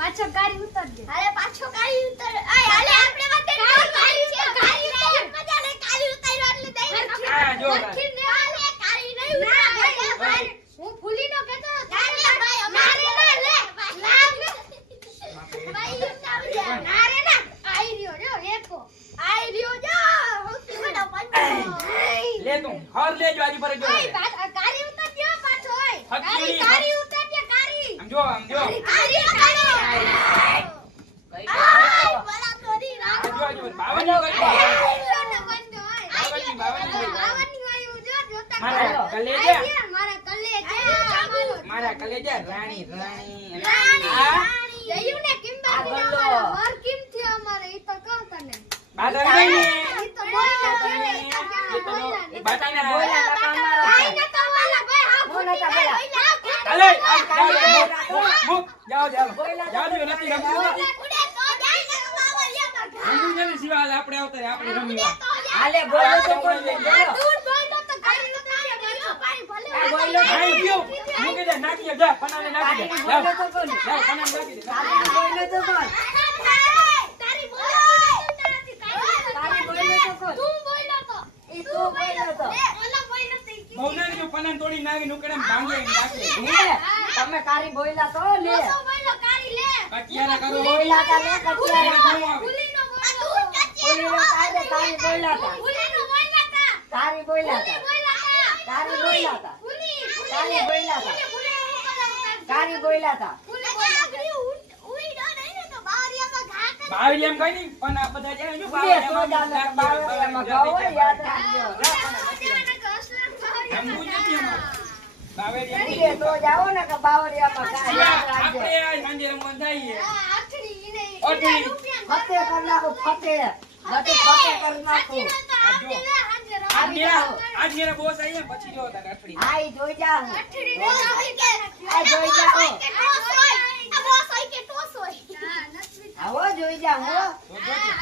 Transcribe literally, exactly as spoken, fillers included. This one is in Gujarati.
પાછો કારી ઉતર દે. હાલે પાછો કારી ઉતર. આય હાલે આપણે વાતે કારી ઉતર કારી ઉતર મજા લે કારી ઉતાર્યો એટલે દઈ આ જો હાલે કારી નહીં ઉતાર ભાઈ હું ભૂલી નો કેતો કારી ભાઈ અમારે ના લે લાવ ભાઈ ઉતાર ના રે ના આઈ રહ્યો જો એકો. આઈ રહ્યો જો હોતી બડા પાંચ લે તું હર લેજો આજી પર જો ઓય પા- કારી ઉતર દે પાછો ઓય. હકીની કારી કારી ઉતર દે કારી. આમ જો આમ જો કારી કારી કઈ આય બડા કરી આ રાખ જો આજી પર બાવન નો કરી આઈડિયો ને બંધો ઓય. બાવન બાવન બાવનની વાયુ જો જોતા મારા કલેજા આઈડિયા મારા કલેજા મારો મારા કલેજા રાણી રાણી રાણી આ રાણી જયું ને કિંમત આ ગલ્લો. અમારો વર કેમ થયો અમારે ઈ તો કહો તને. બાદા ગઈ ઈ તો બોલ્યા તો ને ઈ તો કેમ બોલ્યા ને. બાટાને બોલા નકા મારો કાઈ નતો બોલા ભાઈ હા હું નતા બોલા હાલે મુક જાઓ જાઓ જાઓ જો નથી રમવું ઉડે તો જાય ને બાવળિયામાં ઘા રમવું છે ને શિવાલ આપણે આવતા આપણે રમીવા હાલે બોલો તો બોલ લે બોલો દૂર બોલ્યો તો કાઈ નતો બોલ્યો કાઈ ભલે આ બોલ્યો તો આઈ ગયો મૂકી દે નાખી દે જા પનાને નાખી દે તારી બોલ્યો તો બોલ જાઓ પનાને નાખી દે તારી બોલ્યો તો બોલ તારી બોલ તારી બોલ્યો તો બોલ તું બોલ્યો તો ઈ તું બોલ્યો તો ઓલો બોલ્યો તો ઈ કે બહુને જો પનાને તોડી નાખી નુકડે ભાંગે નાખી લે તમે તારી બોલ્યા તો લે ઓસો બોલ્યો કારી લે કટિયાના કરો બોલ્યા તા લે કટિયા ભૂલી નો બોલ્યો બોલ્યો તારે તારી બોલ્યા તા ભૂલી નો બોલ્યા તા તારી બોલ્યા તા બોલ્યા તા તારી બોલ્યા તા ભૂલી તારી બોલ્યા તા ભૂલી હું બોલા તારી બોલ્યા તા ભૂલી બોલ્યા ઉઈડો નહીં ને તો બાવળિયામાં ઘા કરી બાવળી એમ કઈ નહીં પણ આ બધા જાય જો બે તો જાને બાવળિયામાં ગાવ હોય યાદ રાખજો રમવું નથી અમારે બાવળી એમ બે તો જાઓ ને કે બાવળિયામાં ગાવ યાદ રાખજો આપણે આ સાંજે રમવા જઈએ આઠડી ને અઠડી. ફતે કર નાખો ફતે બધું ફતે કર નાખો આ જો આજ મેરા આજ મેરા બોસ આયા પછી જો તારે અઠડી આઈ જોઈ જા હું આ જોઈ જાઓ. આ બોસ હોય કે ટોસ હોય આવો જોઈ જા હું જો જો